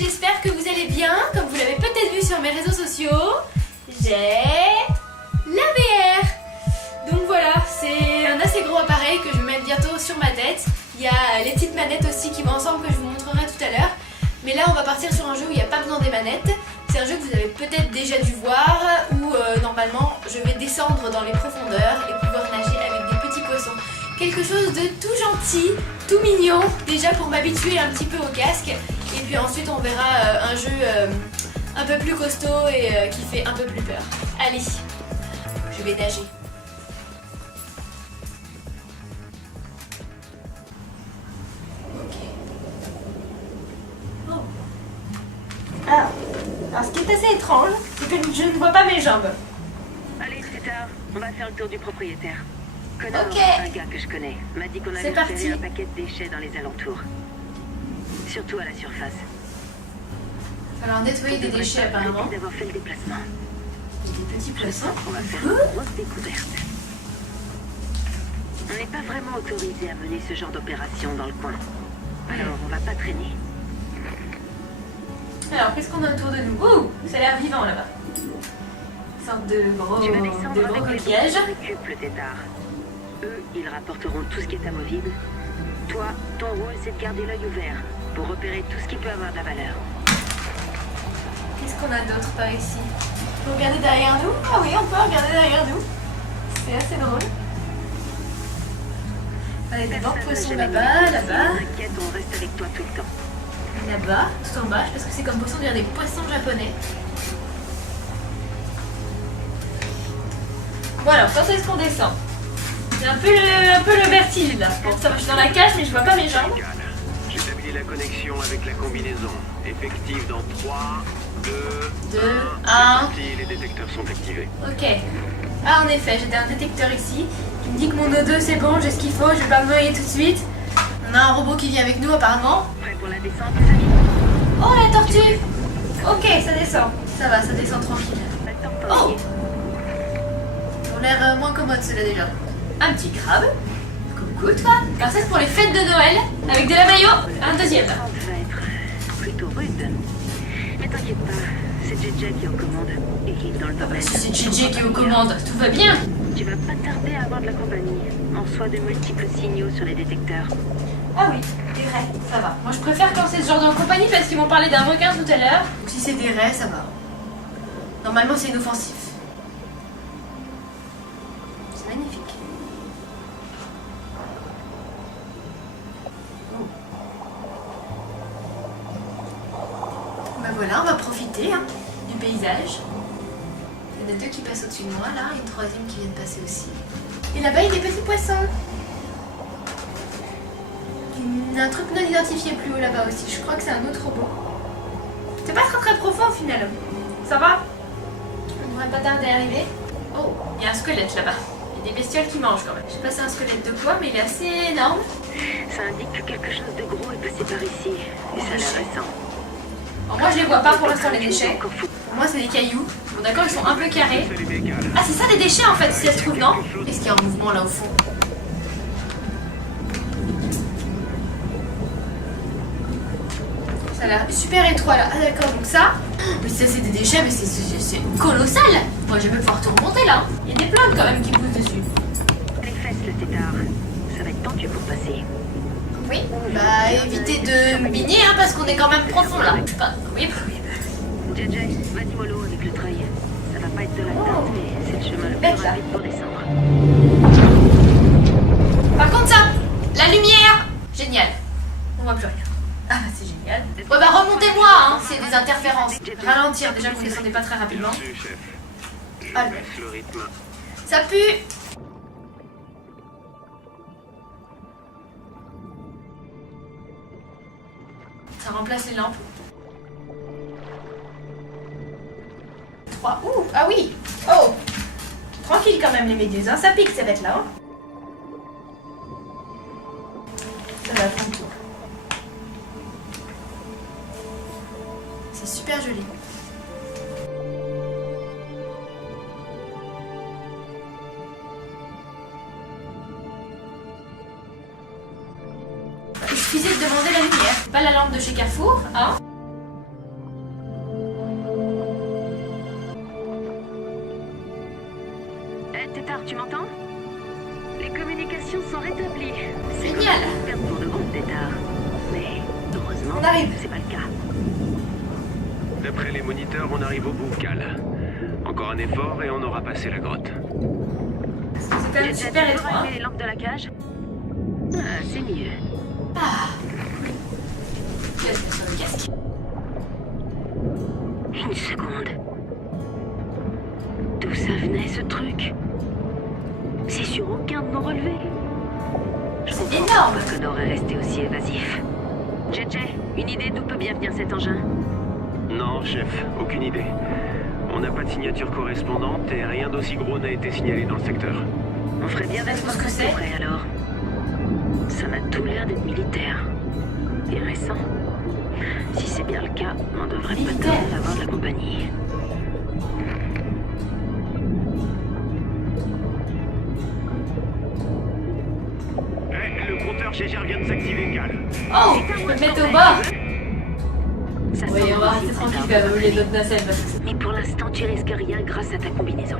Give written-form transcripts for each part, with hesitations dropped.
j'espère que vous allez bien. Comme vous l'avez peut-être vu sur mes réseaux sociaux, j'ai la VR. Donc voilà, c'est un assez gros appareil que je vais mettre bientôt sur ma tête. Il y a les petites manettes aussi qui vont ensemble que je vous montrerai tout à l'heure. Mais là on va partir sur un jeu où il n'y a pas besoin des manettes. C'est un jeu que vous avez peut-être déjà dû voir où normalement je vais descendre dans les profondeurs et pouvoir nager avec des petits poissons. Quelque chose de tout gentil, tout mignon, déjà pour m'habituer un petit peu au casque. Et puis ensuite on verra un jeu un peu plus costaud et qui fait un peu plus peur. Allez, je vais nager. Alors, ce qui est assez étrange, c'est que je ne vois pas mes jambes. Allez, c'est tard. On va faire le tour du propriétaire. Connor, Ok. un gars que je connais, m'a dit qu'on C'est avait parti. repéré un paquet de déchets dans les alentours. Surtout à la surface. Il va falloir nettoyer des déchets apparemment. Merci d'avoir fait le déplacement. Des petits Je poissons. sens qu'on va faire une grosse découverte. On n'est pas vraiment autorisé à mener ce genre d'opération dans le coin. Alors, on va pas traîner. Alors, qu'est-ce qu'on a autour de nous? Ouh, ça a l'air vivant là-bas. Une sorte de gros, Tu vas descendre avec les coquillage. qui récupèrent le tétard. Eux, ils rapporteront tout ce qui est amovible. Toi, ton rôle, c'est de garder l'œil ouvert pour repérer tout ce qui peut avoir de la valeur. Qu'est-ce qu'on a d'autre par ici? On peut regarder derrière nous? Ah oui, on peut regarder derrière nous. C'est assez drôle. Allez, des bancs de poissons là-bas, là-bas. T'inquiète, on reste avec toi tout le temps. Là-bas, tout en bas, parce que c'est comme poisson, on dirait des poissons japonais. Bon alors, quand est-ce qu'on descend? C'est un peu le vertige là. Bon, ça va, je suis dans la cage, mais je vois pas mes jambes. J'établis la connexion avec la combinaison. Effective dans 3, 2, 2, 1. 1. Les détecteurs sont activés. Ok. Ah, en effet, j'étais un détecteur ici qui me dit que mon O2 c'est bon, j'ai ce qu'il faut, je vais pas me noyer tout de suite. On a un robot qui vient avec nous apparemment. Prêt pour la descente, les amis? Oh, la tortue! Ok, ça descend. Ça va, ça descend tranquille. Pas le temps de Oh! t'ennuyer. Ils ont l'air moins commodes ceux-là déjà. Un petit crabe. Coucou toi. Alors ça c'est pour les fêtes de Noël avec de la mayo. Un deuxième. La descente va être plutôt rude. Mais t'inquiète pas, c'est JJ qui est aux commandes. Et il est dans le domaine. Si c'est JJ qui est aux commandes, tout va bien. Tu vas pas tarder à avoir de la compagnie. On reçoit de multiples signaux sur les détecteurs. Ah oui, des raies, ça va. Moi je préfère quand c'est ce genre de compagnie parce qu'ils m'ont parlé d'un requin tout à l'heure. Donc si c'est des raies, ça va. Normalement c'est inoffensif. C'est magnifique. Oh. Ben voilà, on va profiter du paysage. Il y en a deux qui passent au-dessus de moi là, et une troisième qui vient de passer aussi. Et là-bas il y a des petits poissons. Il y a un truc non identifié plus haut là-bas aussi. Je crois que c'est un autre robot. C'est pas très très profond au final. Ça va? On devrait pas tarder à arriver. Oh, il y a un squelette là-bas. Il y a des bestioles qui mangent quand même. Je sais pas c'est un squelette de quoi, mais il est assez énorme. Ça indique que quelque chose de gros est passé par ici. Et ça a l'air récent. Bon, moi je les vois pas pour l'instant les déchets. Pour moi c'est des cailloux. Bon d'accord, ils sont un peu carrés. C'est les décales. Ah c'est ça les déchets en fait si ça se trouve, non? Est-ce qu'il y a un mouvement là au fond? Ça a l'air super étroit là. Ah d'accord, donc ça. Mais ça c'est des déchets, mais c'est colossal. Moi je vais pouvoir tout remonter là. Il y a des plantes quand même qui poussent dessus. Les fesses, le tétard. Ça va être tendu pour passer. Oui. Bah évitez de miner parce qu'on est quand même profond là. Je sais pas. Oui. JJ, vas-y mollo avec le treuil. Ça va pas être de la tarte, mais c'est le chemin le Bête, plus là. rapide pour descendre. Par contre ça, la lumière, génial. On voit plus rien. Ah bah c'est génial. Ouais bah remontez-moi c'est des interférences. Ralentir déjà vous ne descendez pas très rapidement. Bien sûr, chef. Je Ah, baisse le rythme. Ça pue. Ça remplace les lampes. 3. Ouh, ah oui. Oh. Tranquille quand même les méduses, ça pique ces bêtes là. Ça va faire le tour. C'est super joli. Il suffisait de demander la lumière, pas la lampe de chez Carrefour, hein. On arrive. C'est pas le cas. D'après les moniteurs, on arrive au bout, Cal. Encore un effort et on aura passé la grotte. C'est quand même J'ai super déjà étroit. allumé les lampes de la cage. Ah, c'est mieux. Ah. Qu'est-ce que c'est le casque? Une seconde. D'où ça venait ce truc? C'est sur aucun de nos relevés. Je C'est comprends énorme. pas que Connor est resté aussi évasif. JJ, une idée d'où peut bien venir cet engin? Non, chef, aucune idée. On n'a pas de signature correspondante et rien d'aussi gros n'a été signalé dans le secteur. On ferait bien d'aller voir ce que ça c'est. de près alors. Ça m'a tout l'air d'être militaire. Et récent. Si c'est bien le cas, on devrait pas Militaire. tarder à avoir de la compagnie. Le compteur Gégère vient de s'activer, Cal. Oh, je peux le mettre au bas. Ça Oui, semble on va possible, rester c'est tranquille un quand même, peu les autres nacelles. Parce que... Mais pour l'instant, tu risques rien grâce à ta combinaison.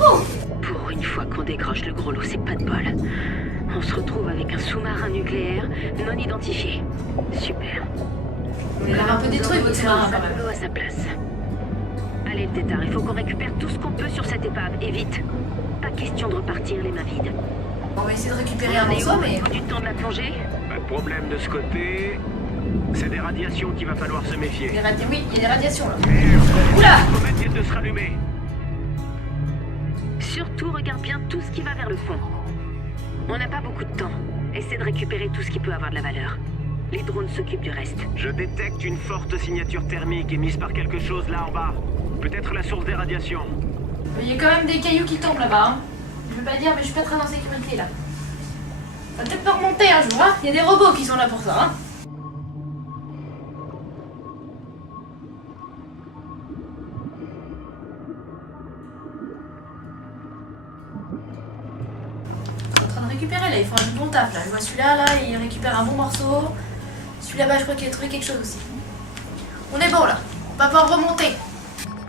Oh, Pour une fois qu'on décroche le gros lot, c'est pas de bol. On se retrouve avec un sous-marin nucléaire non identifié. Super. on l'a un peu détruit votre sous-marin quand même. L'eau à sa place. Allez, Tétard, il faut qu'on récupère tout ce qu'on peut sur cette épave, et vite. Pas question de repartir les mains vides. On va essayer de récupérer un On est où morceau, au mais... niveau du temps de la plongée? Pas de problème de ce côté. C'est des radiations qu'il va falloir se méfier. Oui, il y a des radiations là. Oula! Le comète vient de se rallumer. Surtout, regarde bien tout ce qui va vers le fond. On n'a pas beaucoup de temps. Essaie de récupérer tout ce qui peut avoir de la valeur. Les drones s'occupent du reste. Je détecte une forte signature thermique émise par quelque chose là en bas. Peut-être la source des radiations. Il y a quand même des cailloux qui tombent là-bas. Hein. Je veux pas dire, mais je suis pas très en sécurité là. Ça va peut-être pas remonter un jour, hein. Il y a des robots qui sont là pour ça, hein. Ils sont en train de récupérer là, ils font un bon taf là. Je vois celui-là, là, il récupère un bon morceau. Celui là-bas, je crois qu'il a trouvé quelque chose aussi. On est bon là. On va pouvoir remonter.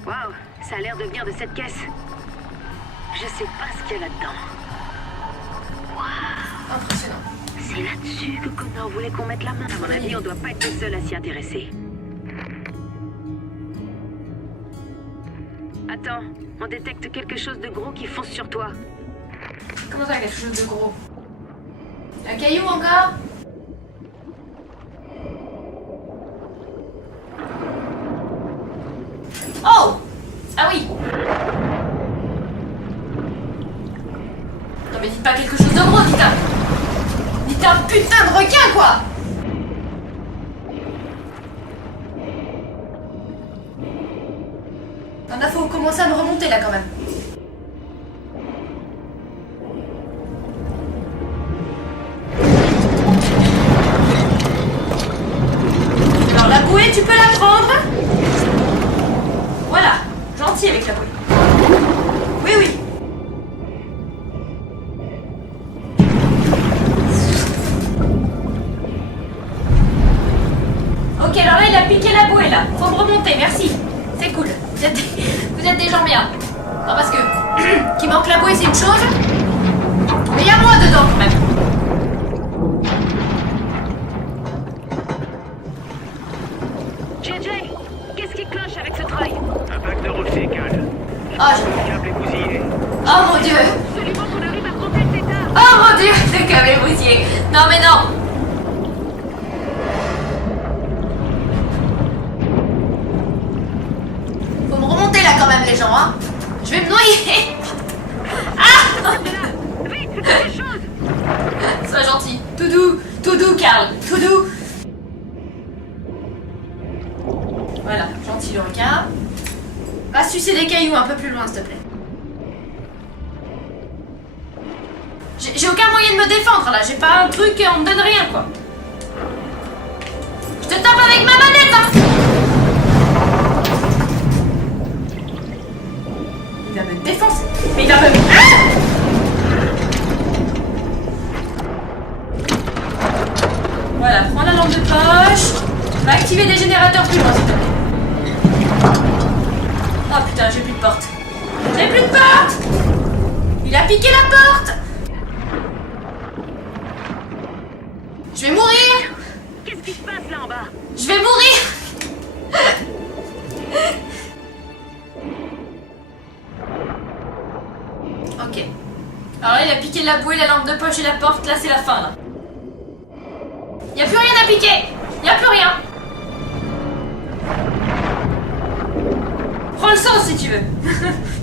Waouh, ça a l'air de venir de cette caisse. Je sais pas ce qu'il y a là-dedans. Impressionnant. C'est là-dessus que Connor voulait qu'on mette la main. À mon avis, on doit pas être les seuls à s'y intéresser. Attends, on détecte quelque chose de gros qui fonce sur toi. Comment ça, quelque chose de gros? Un caillou encore? Oh! Ah oui! Non mais dites pas quelque chose de gros, dites un putain de requin, quoi! Non, là, faut commencer à me remonter, là, quand même. Alors, la bouée, tu peux la prendre. Voilà, gentil avec la bouée. Oui, oui. Ok, alors là, il a piqué la bouée, là. Faut me remonter, merci. C'est cool. Vous êtes des gens bien. Non, parce que qu'il manque la bouée, c'est une chose. Mais il y a moi dedans, quand même. JJ, qu'est-ce qui cloche avec ce treuil? Un bac de rocher, Cal. Ah, Le câble est bousillé. oh mon dieu. Absolument qu'on arrive à contacter Tétard. Oh mon dieu, le câble est bousillé. Non, mais non. Faut me remonter là quand même, les gens, hein. Je vais me noyer. Ah! Vite, fais quelque chose. Sois gentil. Tout doux, Karl. Tout doux. Voilà, gentil le requin. Va sucer des cailloux un peu plus loin, s'il te plaît. J'ai aucun moyen de me défendre là. J'ai pas un truc, on me donne rien quoi. Je te tape avec ma manette, hein. Il va me défoncer. Mais il va me... Ah! Voilà, prends la lampe de poche. Va activer des générateurs plus loin, s'il te plaît. Oh putain, j'ai plus de porte. J'ai plus de porte. Il a piqué la porte. Je vais mourir. qui se passe là en bas? Je vais mourir. Ok. Alors là, il a piqué la bouée, la lampe de poche et la porte. Là, c'est la fin, là. Y a plus rien à piquer. Y a plus rien. Prends le sang si tu veux.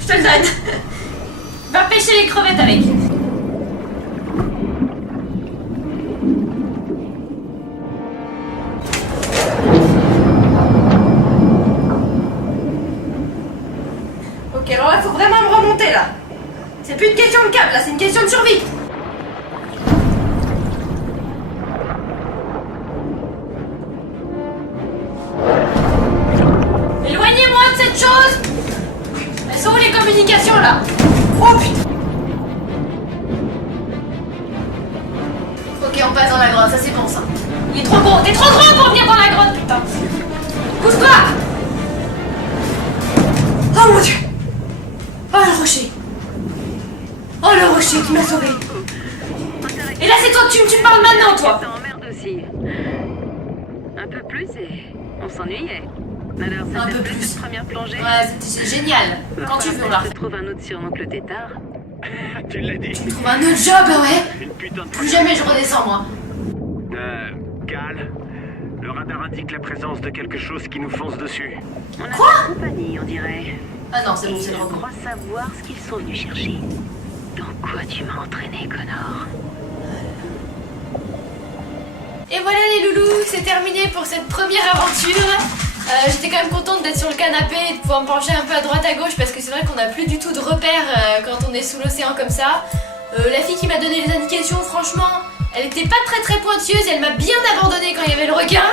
Je te le donne. Va pêcher les crevettes avec. Ok, alors là, faut vraiment me remonter, là. C'est plus une question de câble, là, c'est une question de survie. Éloignez-moi de cette chose. Elles sont où les communications, là? Oh, putain. Ok, on passe dans la grotte, ça c'est bon, ça. Il est trop gros, t'es trop gros pour venir dans la grotte, putain. Pousse-toi. Oh mon Dieu. Oh le rocher. Oh le rocher qui m'a sauvé. Et là c'est toi que tu me parles maintenant, toi. Ça emmerde aussi. Un peu plus et on s'ennuyait. Alors ça Un te peu plaît, plus. cette première plongée? Ouais, c'est génial. Quand tu veux, on la Je trouve un autre surnom que le tétard. Tu l'as dit. trouve un autre job, ouais. Une putain de... Plus jamais je redescends, moi. Cal, le radar indique la présence de quelque chose qui nous fonce dessus. On a Quoi? de la compagnie, on dirait. Ah non, c'est bon, c'est Et le je robot. crois savoir ce qu'ils sont venus chercher. Dans quoi tu m'as entraîné, Connor? Et voilà les loulous, c'est terminé pour cette première aventure. J'étais quand même contente d'être sur le canapé et de pouvoir me pencher un peu à droite à gauche parce que c'est vrai qu'on n'a plus du tout de repères quand on est sous l'océan comme ça. La fille qui m'a donné les indications, franchement, elle était pas très pointilleuse, elle m'a bien abandonnée quand il y avait le requin.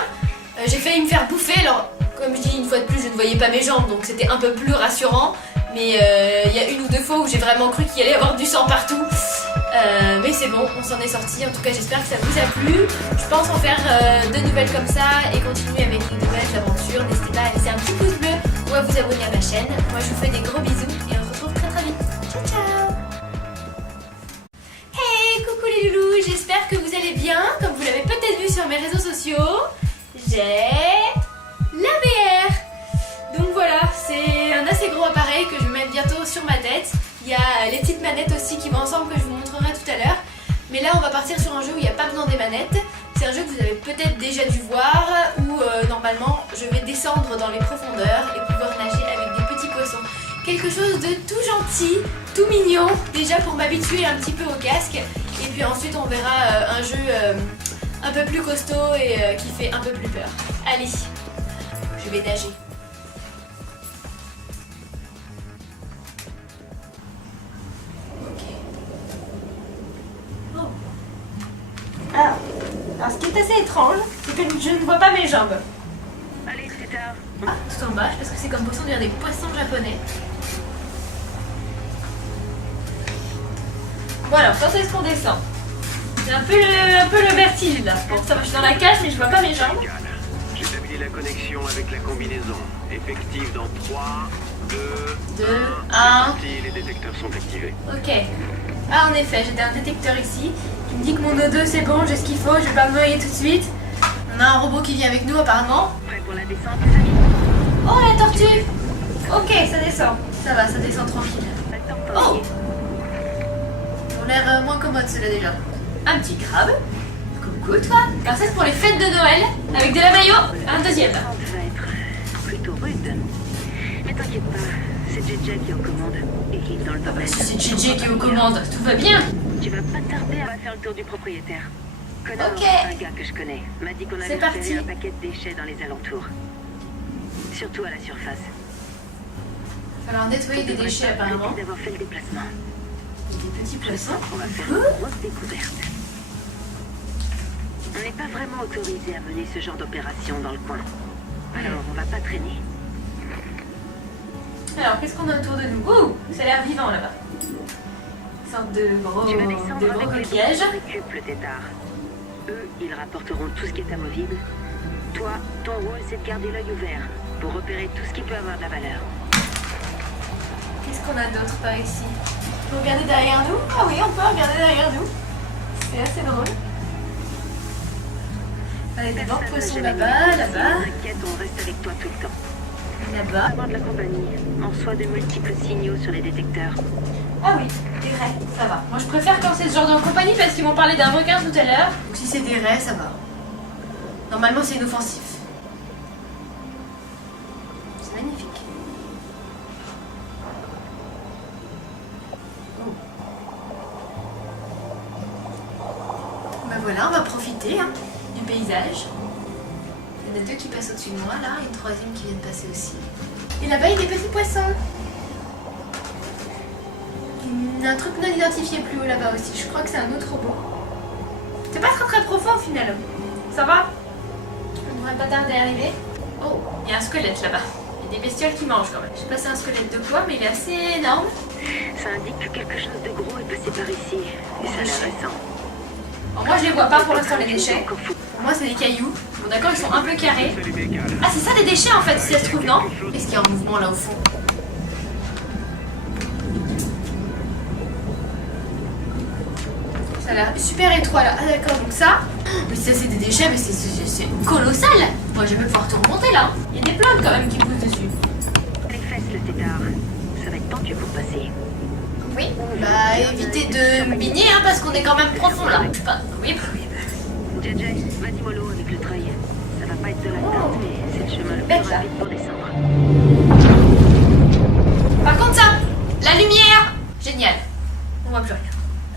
J'ai failli me faire bouffer, alors comme je dis une fois de plus, je ne voyais pas mes jambes donc c'était un peu plus rassurant. Mais il y a une ou deux fois où j'ai vraiment cru qu'il allait y avoir du sang partout. Mais c'est bon, on s'en est sorti. En tout cas, j'espère que ça vous a plu. Je pense en faire de nouvelles comme ça et continuer avec de nouvelles aventures. N'hésitez pas à laisser un petit pouce bleu ou à vous abonner à ma chaîne. Moi, je vous fais des gros bisous et on se retrouve très vite. Ciao, ciao. Hey, coucou les loulous, j'espère que vous allez bien. Comme vous l'avez peut-être vu sur mes réseaux sociaux, j'ai la VR. Donc voilà, c'est un assez gros appareil que je vais mettre bientôt sur ma tête. Il y a les petites manettes aussi qui vont ensemble que je vous montrerai tout à l'heure. Mais là on va partir sur un jeu où il n'y a pas besoin des manettes. C'est un jeu que vous avez peut-être déjà dû voir où normalement je vais descendre dans les profondeurs et pouvoir nager avec des petits poissons. Quelque chose de tout gentil, tout mignon, déjà pour m'habituer un petit peu au casque. Et puis ensuite on verra un jeu un peu plus costaud et qui fait un peu plus peur. Allez, je vais nager. Alors, ce qui est assez étrange, c'est que je ne vois pas mes jambes. Allez, c'est tard. Ah, tout en bas, parce que c'est comme poisson, on dirait des poissons japonais. Bon alors, quand est-ce qu'on descend? C'est un peu le vertige là. Bon, ça va, je suis dans la cage, mais je vois pas mes jambes. Cal, j'établis la connexion avec la combinaison. Effective dans 3, 2, 2, 1. 1. Les détecteurs sont activés. Ok. Ah, en effet, j'ai un détecteur ici qui me dit que mon O2 c'est bon, j'ai ce qu'il faut, je vais pas me noyer tout de suite. On a un robot qui vient avec nous apparemment. Prêt pour la descente, les amis? Oh, la tortue! Ok, ça descend. Ça va, ça descend tranquille. Pas le temps de Oh! t'ennuyer. Ils ont l'air moins commodes ceux-là déjà. Un petit crabe. Coucou toi. Alors ça c'est pour les fêtes de Noël avec de la maillot. Un deuxième. La descente va être plutôt rude. Mais t'inquiète pas, c'est JJ qui est aux commandes et qui est dans le domaine. Si c'est JJ qui est aux commandes, tout va bien. Tu vas pas tarder à faire le tour du propriétaire. Connor, Ok. un gars que je connais, m'a dit qu'on C'est avait parti. repéré un paquet de déchets dans les alentours. Surtout à la surface. Il va falloir nettoyer des déchets apparemment. D'avoir fait le déplacement. Des petits poissons. On va faire une grosse découverte. On n'est pas vraiment autorisé à mener ce genre d'opération dans le coin. Alors, on va pas traîner. Alors qu'est-ce qu'on a autour de nous? Ouh, ça a l'air vivant là-bas. Une sorte de gros Tu vas descendre avec les coquillages. gens qui récupèrent le tétard. Eux, ils rapporteront tout ce qui est amovible. Toi, ton rôle, c'est de garder l'œil ouvert pour repérer tout ce qui peut avoir de la valeur. Qu'est-ce qu'on a d'autre par ici? On peut regarder derrière nous? Ah oui, on peut regarder derrière nous. C'est assez drôle. Allez, d'abord poisson Personne n'a là-bas, jamais là-bas, T'inquiète, on reste avec toi tout le temps. là-bas. Avoir de la compagnie, on reçoit de multiples signaux sur les détecteurs. Ah oui, des raies, ça va. Moi je préfère quand c'est ce genre de compagnie parce qu'ils m'ont parlé d'un requin tout à l'heure. Donc si c'est des raies, ça va. Normalement c'est inoffensif. C'est magnifique. Oh. Ben voilà, on va profiter du paysage. Il y en a deux qui passent au-dessus de moi là, et une troisième qui vient de passer aussi. Et là-bas il y a des petits poissons. Il y a un truc non identifié plus haut là-bas aussi. Je crois que c'est un autre robot. C'est pas très profond au final. Ça va? On devrait pas tarder à arriver. Oh, il y a un squelette là-bas. Il y a des bestioles qui mangent quand même. Je sais pas c'est un squelette de quoi, mais il est assez énorme. Ça indique que quelque chose de gros est passé par ici. Et ça a l'air récent. Alors moi je les vois pas pour l'instant les déchets. Pour moi c'est des cailloux. Bon d'accord, ils sont un peu carrés. Ah c'est ça les déchets en fait si ça se trouve, non? Qu'est-ce qu'il y a en mouvement là au fond? Ça a l'air super étroit là. Ah d'accord, donc ça. Mais ça c'est des déchets, mais c'est colossal. Moi je vais pouvoir tout remonter là. Il y a des plantes quand même qui poussent dessus. Les fesses, le tétard. Ça va être tendu pour passer. Oui. Bah évitez de baigner parce qu'on est quand même profond là. Je sais pas. Oui. JJ, vas-y mollo avec le treuil. Ça va pas être de la tente, mais c'est le chemin le Bête, plus là. rapide pour descendre. Par contre ça, la lumière, génial. On voit plus rien.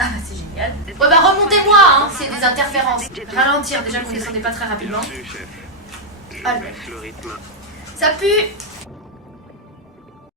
Ah bah c'est génial. Ouais bah remontez-moi c'est des interférences. Ralentir déjà que vous descendez pas très rapidement. Merci, chef. Je Ah, baisse le rythme. Ça pue.